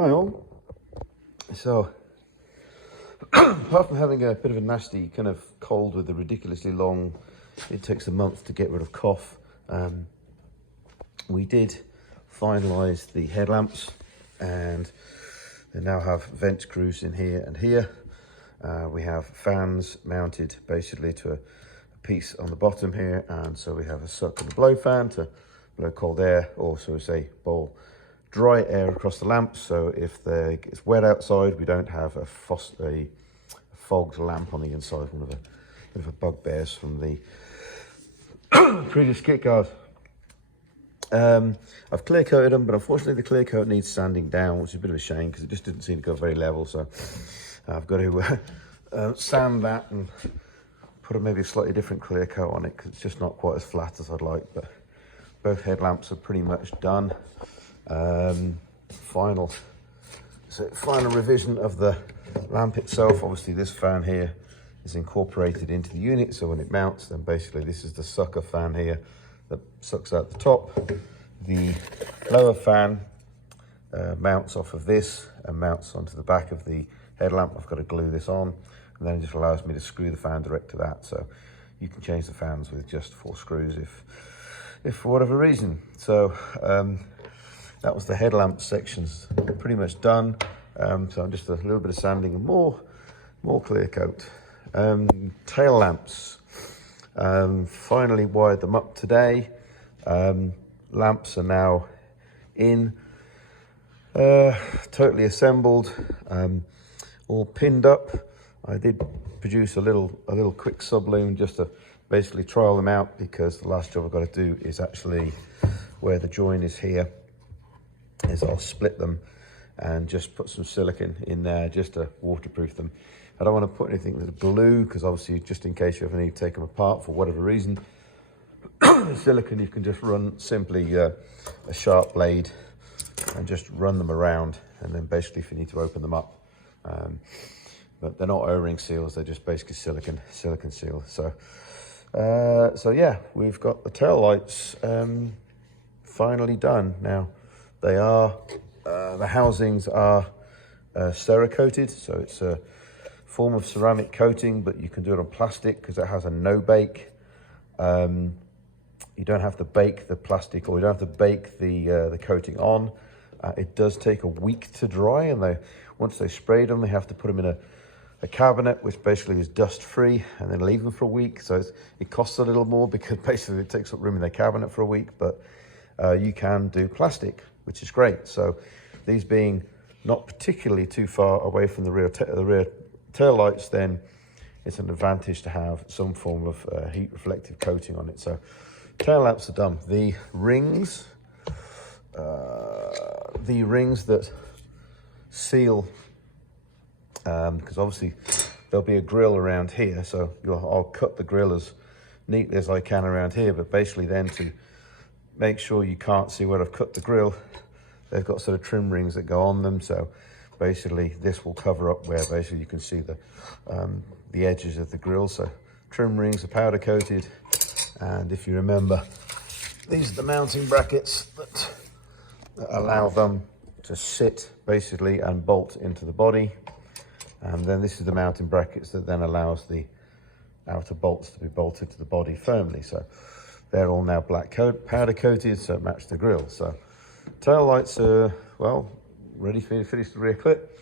Hi all. So, apart from having a bit of a nasty kind of cold with a ridiculously long, it takes a month to get rid of cough, we did finalise the headlamps, and they now have vent screws in here and here. We have fans mounted basically to a piece on the bottom here, and so we have a suck and a blow fan to blow cold air, or so we say bowl dry air across the lamps. So if it's wet outside, we don't have a fogged lamp on the inside. One of the bit of a bugbears from the previous kit guard. I've clear coated them, but unfortunately the clear coat needs sanding down, which is a bit of a shame because it just didn't seem to go very level. So I've got to sand that and put maybe a slightly different clear coat on it because it's just not quite as flat as I'd like. But both headlamps are pretty much done. Final revision of the lamp itself. Obviously this fan here is incorporated into the unit, so when it mounts, then basically this is the sucker fan here that sucks out the top. The lower fan mounts off of this and mounts onto the back of the headlamp. I've got to glue this on, and then it just allows me to screw the fan direct to that. So you can change the fans with just 4 screws if for whatever reason. So that was the headlamp sections pretty much done. So just a little bit of sanding and more clear coat. Tail lamps, finally wired them up today. Lamps are now in, totally assembled, all pinned up. I did produce a little quick subloom just to basically trial them out, because the last job I've got to do is actually where the join is here, is I'll split them and just put some silicone in there just to waterproof them. I don't want to put anything that's blue, because obviously just in case you ever need to take them apart for whatever reason, silicone you can just run simply a sharp blade and just run them around, and then basically if you need to open them up, but they're not O-ring seals, they're just basically silicone seals. So yeah, we've got the tail lights finally done. Now they are the housings are Cerakoted, so it's a form of ceramic coating, but you can do it on plastic because it has a no bake. You don't have to bake the plastic, or you don't have to bake the coating on. It does take a week to dry, and once they sprayed them, they have to put them in a cabinet, which basically is dust free, and then leave them for a week. So it costs a little more because basically it takes up room in their cabinet for a week, but you can do plastic, which is great. So these being not particularly too far away from the rear tail lights, then it's an advantage to have some form of heat reflective coating on it. So tail lamps are done. The rings that seal, because obviously there'll be a grill around here, so I'll cut the grill as neatly as I can around here, but basically then to make sure you can't see where I've cut the grill, they've got sort of trim rings that go on them. So basically this will cover up where basically you can see the edges of the grill. So trim rings are powder coated, and if you remember, these are the mounting brackets that allow them to sit basically and bolt into the body. And then this is the mounting brackets that then allows the outer bolts to be bolted to the body firmly. So they're all now black powder coated, so it matches the grill. So tail lights are, well, ready for me to finish the rear clip.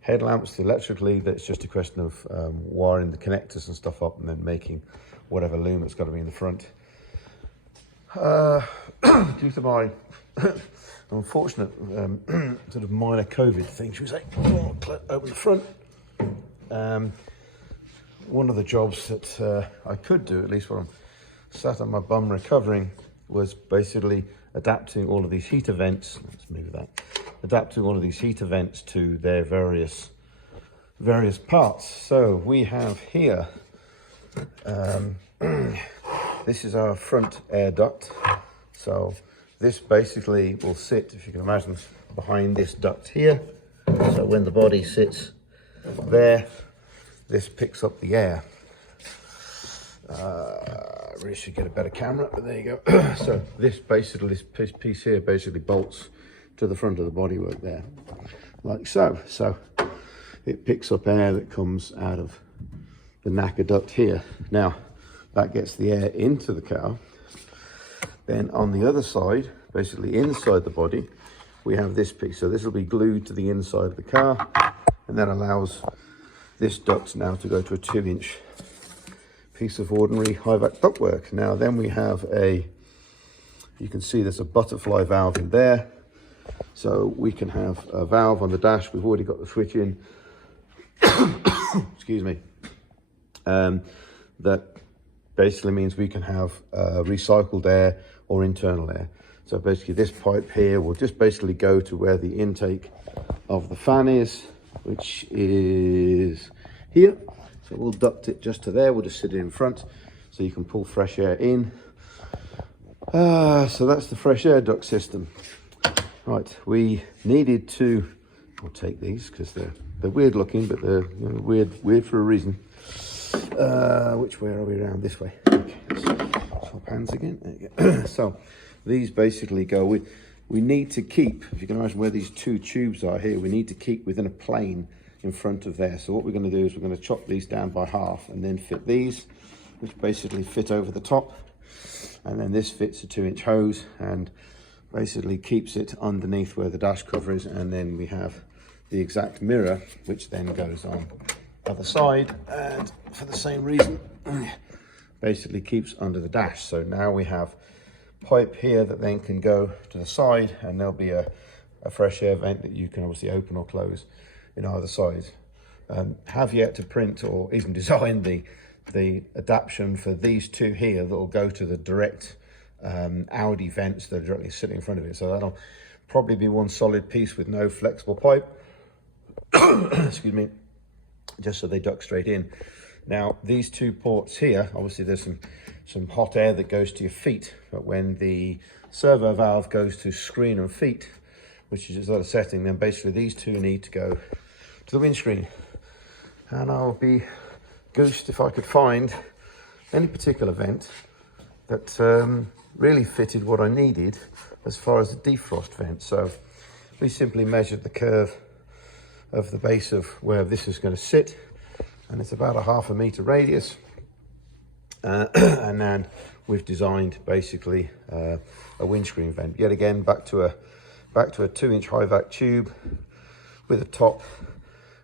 Headlamps electrically, that's just a question of wiring the connectors and stuff up, and then making whatever loom that's got to be in the front. Due to my unfortunate sort of minor COVID thing, should we say, open the front. One of the jobs that I could do, at least when I'm sat on my bum recovering, was basically adapting all of these heater vents. Let's move that. Adapting all of these heater vents to their various parts. So we have here, this is our front air duct. So this basically will sit, if you can imagine, behind this duct here. So when the body sits there, this picks up the air. I really should get a better camera, but there you go. So this piece here basically bolts to the front of the bodywork there, like so. So it picks up air that comes out of the NACA duct here. Now that gets the air into the car. Then on the other side, basically inside the body, we have this piece. So this will be glued to the inside of the car, and that allows this duct now to go to a 2-inch piece of ordinary high-vac ductwork. Now then we have you can see there's a butterfly valve in there. So we can have a valve on the dash. We've already got the switch in. Excuse me. That basically means we can have recycled air or internal air. So basically this pipe here will just basically go to where the intake of the fan is, which is here. So we'll duct it just to there. We'll just sit it in front so you can pull fresh air in. So that's the fresh air duct system. Right, we needed to, I'll take these because they're weird looking, but they're weird for a reason. Which way are we around? This way. Okay, let's swap hands again. There you go. So these basically go with, we need to keep, if you can imagine where these two tubes are here, we need to keep within a plane in front of there. So what we're going to do is we're going to chop these down by half and then fit these, which basically fit over the top. And then this fits a 2-inch hose and basically keeps it underneath where the dash cover is. And then we have the exact mirror, which then goes on the other side, and for the same reason, basically keeps under the dash. So now we have pipe here that then can go to the side, and there'll be a fresh air vent that you can obviously open or close in either side. Have yet to print or even design the adaptation for these two here that will go to the direct Audi vents that are directly sitting in front of it. So that'll probably be one solid piece with no flexible pipe. Excuse me, just so they duct straight in. Now these two ports here, obviously there's some hot air that goes to your feet, but when the servo valve goes to screen and feet, which is a setting, then basically these two need to go to the windscreen. And I'll be goosed if I could find any particular vent that really fitted what I needed as far as the defrost vent. So we simply measured the curve of the base of where this is going to sit, and it's about a 1/2 meter radius. And then we've designed basically a windscreen vent. Yet again, back to a 2-inch high-vac tube with a top.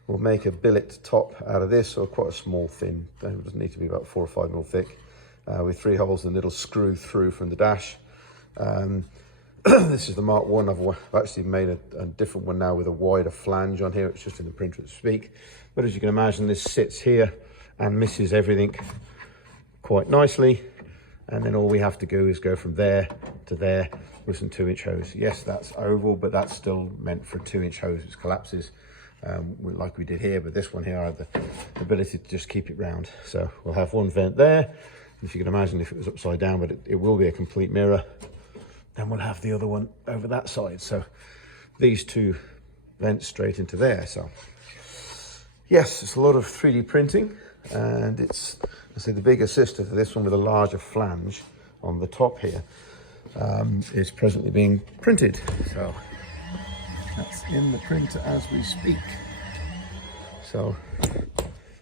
We'll make a billet top out of this, or quite a small thin, it doesn't need to be about 4 or 5 mil thick, with 3 holes and it'll screw through from the dash. This is the Mark 1. I've actually made a different one now with a wider flange on here. It's just in the printer to speak. But as you can imagine, this sits here and misses everything quite nicely. And then all we have to do is go from there to there with some 2-inch hose. Yes, that's oval, but that's still meant for a 2-inch hose, which collapses like we did here. But this one here, I have the ability to just keep it round. So we'll have one vent there. If you can imagine if it was upside down, but it will be a complete mirror. Then we'll have the other one over that side. So these two vents straight into there. So yes, it's a lot of 3D printing, and it's, I say, the bigger sister to this one with a larger flange on the top here is presently being printed. So that's in the printer as we speak. So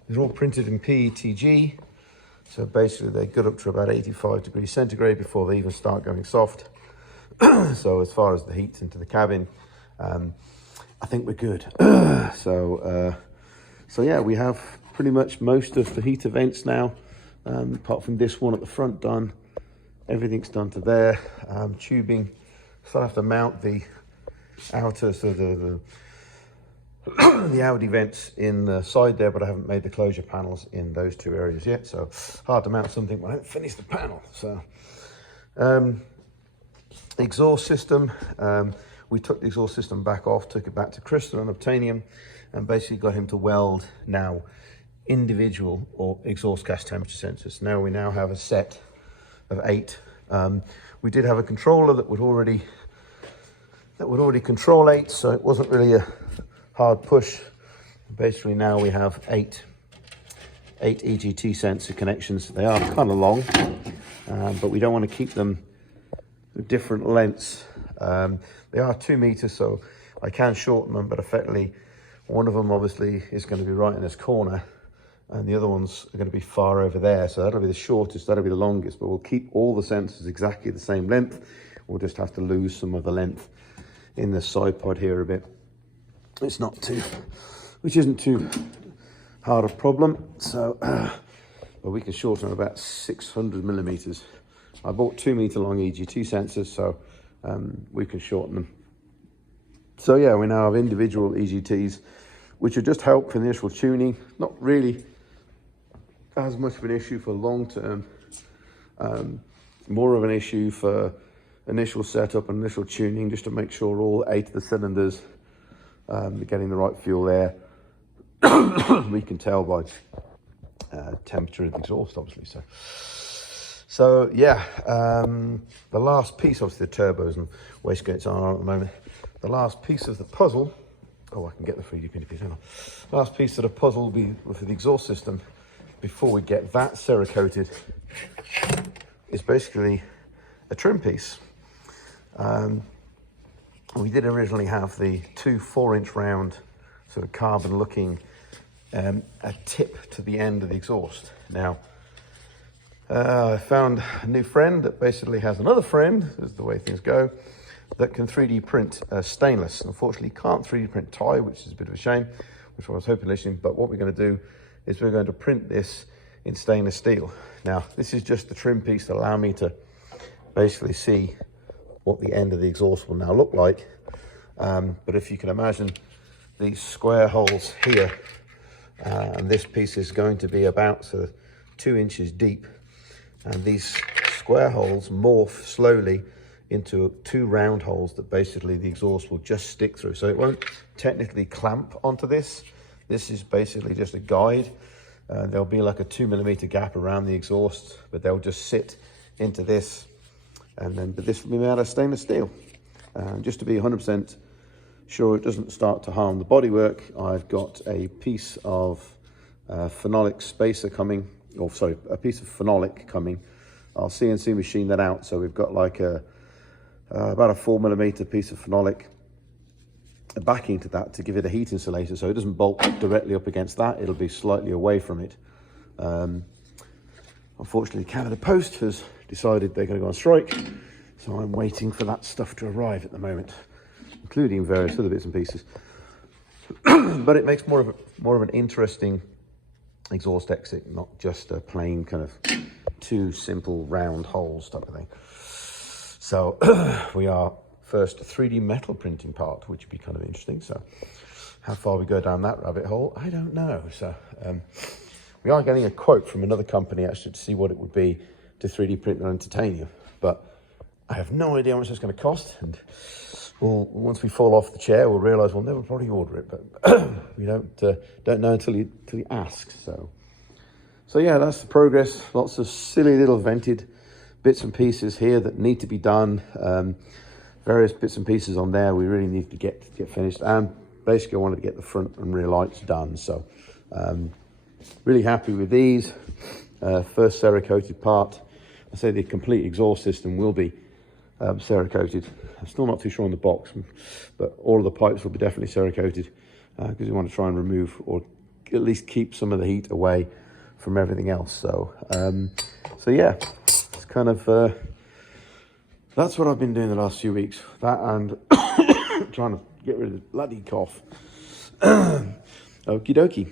they're all printed in PETG. So basically they get up to about 85 degrees centigrade before they even start going soft. So as far as the heat into the cabin, I think we're good. So yeah, we have pretty much most of the heater vents now, apart from this one at the front done. Everything's done to there. Tubing, so I have to mount the outer, so the Audi vents in the side there, but I haven't made the closure panels in those two areas yet. So hard to mount something when I haven't finished the panel. So exhaust system, we took the exhaust system back off, took it back to crystal and obtainium, and basically got him to weld now individual or exhaust gas temperature sensors. Now we have a set of 8. We did have a controller that would already control 8, so it wasn't really a hard push. Basically now we have 8 EGT sensor connections. They are kind of long, but we don't want to keep them different lengths They are 2 meters, so I can shorten them, but effectively one of them obviously is going to be right in this corner and the other ones are going to be far over there. So that'll be the shortest, that'll be the longest, but we'll keep all the sensors exactly the same length. We'll just have to lose some of the length in the side pod here a bit. It's not too, which isn't too hard a problem. So, but we can shorten about 600 millimeters. I bought 2 meter long EGT sensors, so we can shorten them. So yeah, we now have individual EGTs, which will just help for the initial tuning. Not really as much of an issue for long term, more of an issue for initial setup and initial tuning, just to make sure all 8 of the cylinders are getting the right fuel there. We can tell by temperature of the exhaust, obviously. So yeah, the last piece, obviously the turbos and wastegates are on at the moment. The last piece of the puzzle, oh, I can get the 3D printed piece, hang on. Last piece of the puzzle will be for the exhaust system, before we get that Cerakoted, is basically a trim piece. We did originally have the 2 4-inch round sort of carbon looking a tip to the end of the exhaust. Now, I found a new friend that basically has another friend, is the way things go, that can 3D print stainless. Unfortunately, can't 3D print tie, which is a bit of a shame, which I was hoping listening. But what we're going to do is we're going to print this in stainless steel. Now, this is just the trim piece to allow me to basically see what the end of the exhaust will now look like. But if you can imagine these square holes here, and this piece is going to be about sort of 2 inches deep, and these square holes morph slowly into 2 round holes that basically the exhaust will just stick through. So it won't technically clamp onto this. This is basically just a guide. There'll be like a 2 millimeter gap around the exhaust, but they'll just sit into this. And then, but this will be made out of stainless steel. Just to be 100% sure it doesn't start to harm the bodywork, I've got a piece of phenolic spacer coming, or sorry, a piece of phenolic coming. I'll CNC machine that out. So we've got like about a 4 millimeter piece of phenolic backing to that to give it a heat insulator, so it doesn't bolt directly up against that. It'll be slightly away from it. Unfortunately, Canada Post has decided they're going to go on strike, so I'm waiting for that stuff to arrive at the moment, including various other bits and pieces. But it makes more of an interesting exhaust exit, not just a plain kind of 2 simple round holes type of thing. So we are first 3D metal printing part, which would be kind of interesting. So how far we go down that rabbit hole, I don't know. So we are getting a quote from another company actually to see what it would be to 3D print an titanium, but I have no idea how much it's going to cost. And once we fall off the chair, we'll realise we'll never probably order it, but we don't know until you ask. So yeah, that's the progress. Lots of silly little vented bits and pieces here that need to be done. Various bits and pieces on there we really need to get finished, and basically I wanted to get the front and rear lights done. So really happy with these. First Cerakoted part. I say the complete exhaust system will be Cerakoted. I'm still not too sure on the box, but all of the pipes will be definitely Cerakoted, because we want to try and remove, or at least keep some of the heat away from everything else. So yeah, it's kind of that's what I've been doing the last few weeks. That and trying to get rid of the bloody cough. Okie dokie.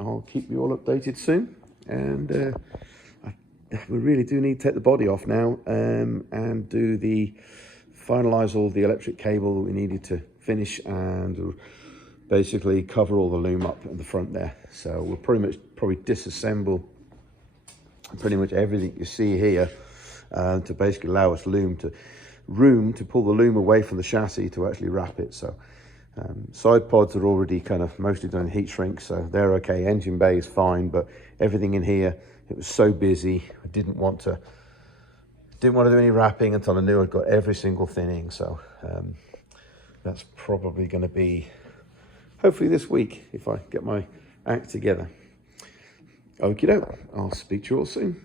I'll keep you all updated soon. And we really do need to take the body off now, and finalise all the electric cable that we needed to finish, and basically cover all the loom up at the front there. So we'll probably disassemble pretty much everything you see here, to basically allow us room to pull the loom away from the chassis to actually wrap it. So side pods are already kind of mostly done heat shrink, so they're okay. Engine bay is fine, but everything in here, it was so busy, I didn't want to do any wrapping until I knew I'd got every single thinning. So that's probably going to be hopefully this week if I get my act together. Okie doke, I'll speak to you all soon.